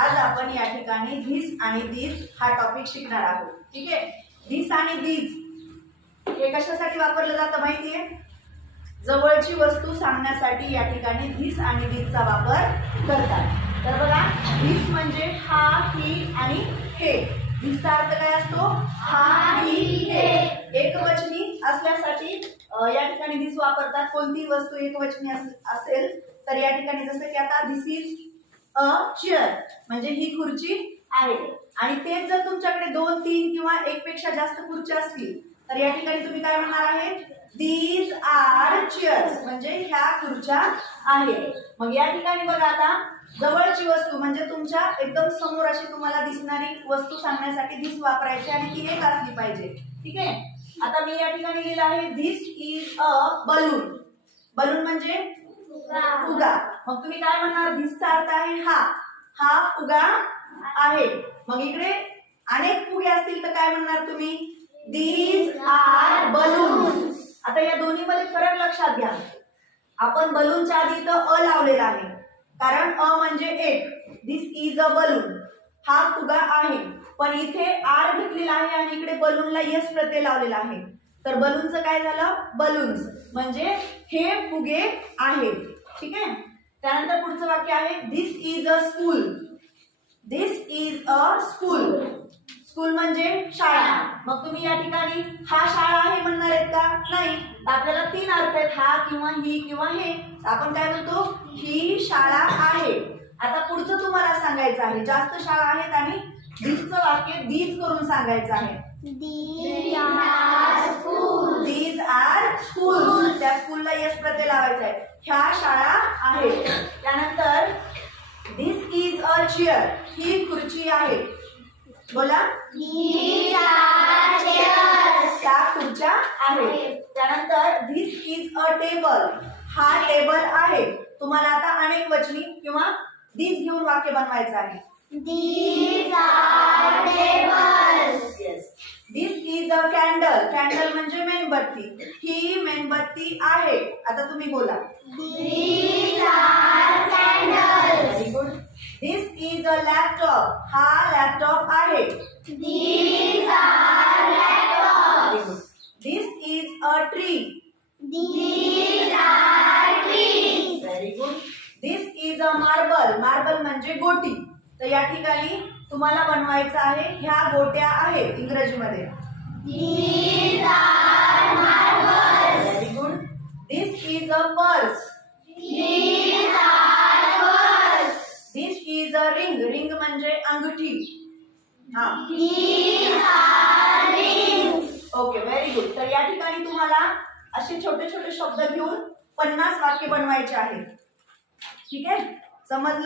आज आपण या ठिकाणी धिस आणि दीज हा टॉपिक शिकणार आहोत. ठीक आहे. धिस आणि दीज हे कशासाठी वापरलं जातं माहितीये? जवळची वस्तू सांगण्यासाठी या ठिकाणी धिस आणि दीजचा वापर करतात. तर बघा, धिस म्हणजे हा, ही आणि हे. धिसचा अर्थ काय असतो? हा, ही, हे. एकवचनी असल्यासाठी या ठिकाणी धिस वापरतात. कोणती वस्तू एकवचनी असेल तर या ठिकाणी जसं की आता धिस इज अ चेअर म्हणजे ही खुर्ची आहे. आणि तेच जर तुमच्याकडे 2, 3 किंवा एकपेक्षा जास्त खुर्च्या असतील तर या ठिकाणी तुम्ही काय म्हणणार आहे? दीज आर चेअर्स म्हणजे ह्या खुर्च्या आहेत. मग या ठिकाणी बघा, आता जवळची वस्तू म्हणजे तुमच्या एकदम समोर अशी तुम्हाला दिसणारी वस्तू सांगण्यासाठी धिस वापरायची आणि ती एक असली पाहिजे. ठीक आहे. आता मी या ठिकाणी लिहिलं आहे this is a balloon. Balloon म्हणजे फुगा. मग तुम्ही काय म्हणणार? धिसचा अर्थ आहे हा, हा फुगा आहे. मग इकडे अनेक फुगे असतील तर काय म्हणणार तुम्ही? These are balloons. आता या दोन्ही मध्ये फरक लक्षात घ्या. आपण बलूनच्या आधी इथं अ लावलेला आहे कारण अ म्हणजे एक. दिस इज अ बलून, हा फुगा आहे. पण इथे आर घेतलेला आहे आणि इकडे बलूनला यस प्रत्यय लावलेला आहे. तर बलूनचं काय झालं? बलून्स म्हणजे हे फुगे आहेत. ठीक आहे. त्यानंतर पुढचं वाक्य आहे this is a school. This is a school. School म्हणजे शाळा. मग तुम्ही या ठिकाणी हा शाळा आहे म्हणणार आहेत का? नाही. आपल्याला 3 अर्थ आहेत, हा किंवा ही किंवा हे. आपण काय म्हणतो? ही शाळा आहे. आता पुढचं तुम्हाला सांगायचं आहे. जास्त शाळा आहेत आणि दिसचं वाक्य दीज करून सांगायचं आहे. These are school. These are schools. त्या स्कूलला यश प्रत्यय लावायचा आहे. ह्या शाळा आहेत. त्यानंतर दिस इज अ चेअर. ही खुर्ची आहे. बोला. These are chairs. त्या खुर्च्या आहेत. त्यानंतर दिस इज अ टेबल. हा टेबल आहे. तुम्हाला आता अनेक वचनी किंवा दीज घेऊन वाक्य बनवायचं आहे. These are tables. Yes. This is a candle. Candle म्हणजे मेणबत्ती. ही मेणबत्ती आहे. आता तुम्ही बोला. These are candles. Very good. This is a laptop. हा लॅपटॉप आहे. These are laptop. Very good. This is a tree. These are trees. Very good. This is a marble. Marble म्हणजे गोटी. तर या ठिकाणी तुम्हाला बनवायचं आहे ह्या गोट्या आहेत इंग्रजीमध्ये. These are marbles. Very good. This is a purse. These are purse. This is a ring. Ring म्हणजे अंगठी. हा. These are rings. Okay, very good. तर या ठिकाणी तुम्हाला असे छोटे छोटे शब्द घेऊन 50 वाक्य बनवायचे आहेत. ठीक आहे. समजलं?